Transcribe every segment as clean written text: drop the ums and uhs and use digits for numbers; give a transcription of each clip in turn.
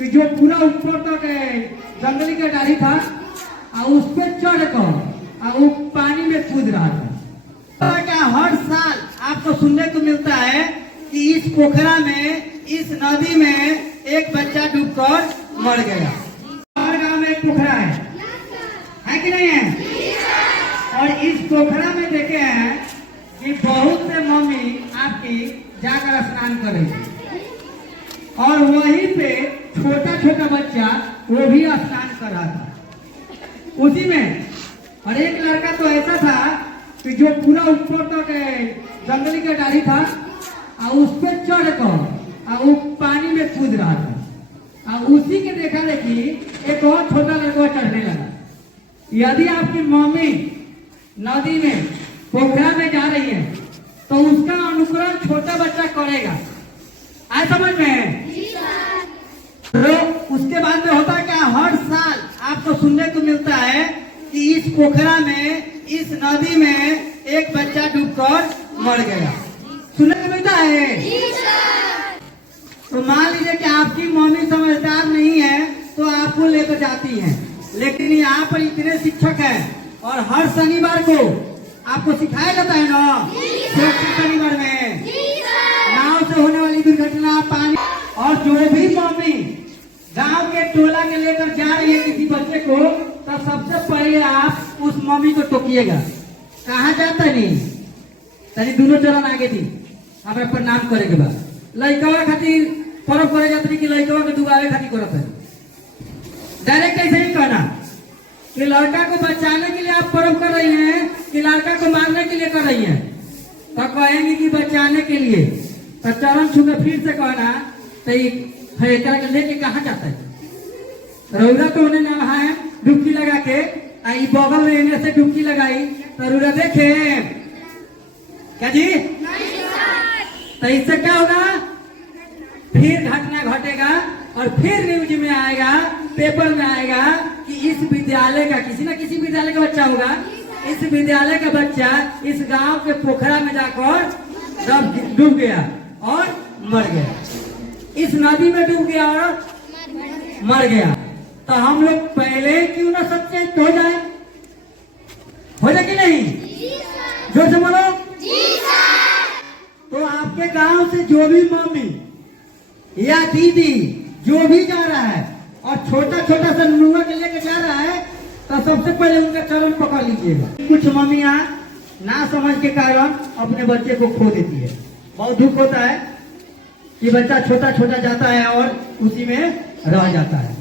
कि जो पूरा ऊपर तक जंगली का डाली था और उस पर चढ़ कर और वो पानी में कूद रहा था। क्या हर साल आपको सुनने को मिलता है कि इस पोखरा में, इस नदी में एक बच्चा डूबकर मर गया। हर गांव में एक पोखरा है कि नहीं है? और इस पोखरा में देखे हैं कि बहुत से मम्मी आपकी जाकर स्नान करेगी और वहीं पे छोटा छोटा बच्चा वो भी स्नान कर रहा था उसी में। और एक लड़का तो ऐसा था कि जो पूरा ऊपर तक जंगली का डाली था और उस पर चढ़ कर और वो पानी में कूद रहा था और उसी के देखा देखी एक और छोटा लड़का चढ़ने लगा। यदि आपकी मम्मी नदी में, पोखरा में जा रही है तो उसका अनुकरण छोटा बच्चा करेगा। आए समझ में? तो उसके बाद में होता क्या, हर साल आपको सुनने को मिलता है कि इस पोखरा में, इस नदी में एक बच्चा डूबकर मर गया। सुनने को मिलता है। तो मान लीजिए कि आपकी मम्मी समझदार नहीं है तो आपको लेकर जाती है, लेकिन यहाँ पर इतने शिक्षक हैं और हर शनिवार को आपको सिखाया जाता है ना, शनिवार में नाव से होने वाली दुर्घटना, पानी। और जो भी मम्मी गांव के टोला के लेकर जा रही है किसी बच्चे को, तो सबसे पहले आप उस मम्मी को टोकिएगा। कहाँ जाता नहीं तनी दोनों चरण आगे थी हमारे प्रणाम करे के बाद लड़का खातिर पर्व करे जाते कि लड़का के डुबावे खातिर करत है। डायरेक्ट ऐसे ही कहना कि लड़का को बचाने के लिए आप पर्व कर रही हैं कि लड़का को मारने के लिए कर रही हैं। तो कहेंगे कि बचाने के लिए, तो चरण छू के फिर से कहना तो लेके कहाँ जाता है? रौरा तो उन्हें नहा है डुबकी लगा के आई बगल में इन्हें से डुबकी लगाई तो रौरा देखे क्या जी? तो इससे क्या होगा? फिर घटना घटेगा और फिर न्यूज में आएगा, पेपर में आएगा कि इस विद्यालय का, किसी न किसी विद्यालय का बच्चा होगा, इस विद्यालय का बच्चा इस गांव के पोखरा में जाकर डूब गया और मर गया, इस नदी में डूब गया और मर गया। तो हम लोग पहले क्यों ना सचेत हो जाए? हो जाए कि नहीं? जोर से बोलो। तो आपके गांव से जो भी मम्मी या दीदी जो भी जा रहा है और छोटा छोटा सा नुआ के लेकर जा रहा है, तो सबसे पहले उनका चरण पकड़ लीजिएगा। कुछ मम्मियां ना समझ के कारण अपने बच्चे को खो देती है। बहुत दुख होता है कि बच्चा छोटा छोटा जाता है और उसी में रह जाता है।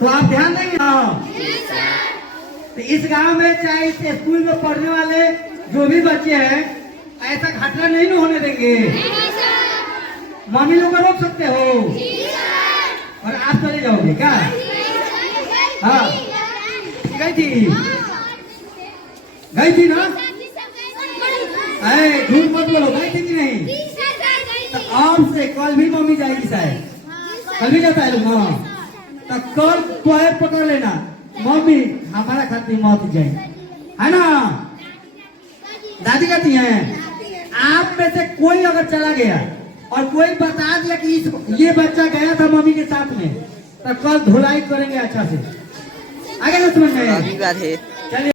तो आप ध्यान देंगे ना। तो इस गांव में चाहे इस स्कूल में पढ़ने वाले जो भी बच्चे हैं, ऐसा घटना नहीं होने देंगे। मम्मी लोग को रोक सकते हो और आप चले जाओगे क्या? हाँ, गई थी ना? झूठ मत बोलो, गई थी कि नहीं? तो आम से कल भी मम्मी जाएगी शायद, कल भी जाता है लोग। हाँ, तो कल पैर पकड़ लेना, मम्मी हमारा खातिर मत जाए, है ना? दादी कहती हैं आप में से कोई अगर चला गया और कोई बता दिया कि ये बच्चा गया था मम्मी के साथ में, तो कल धुलाई करेंगे अच्छा से। आगे ना समझ में?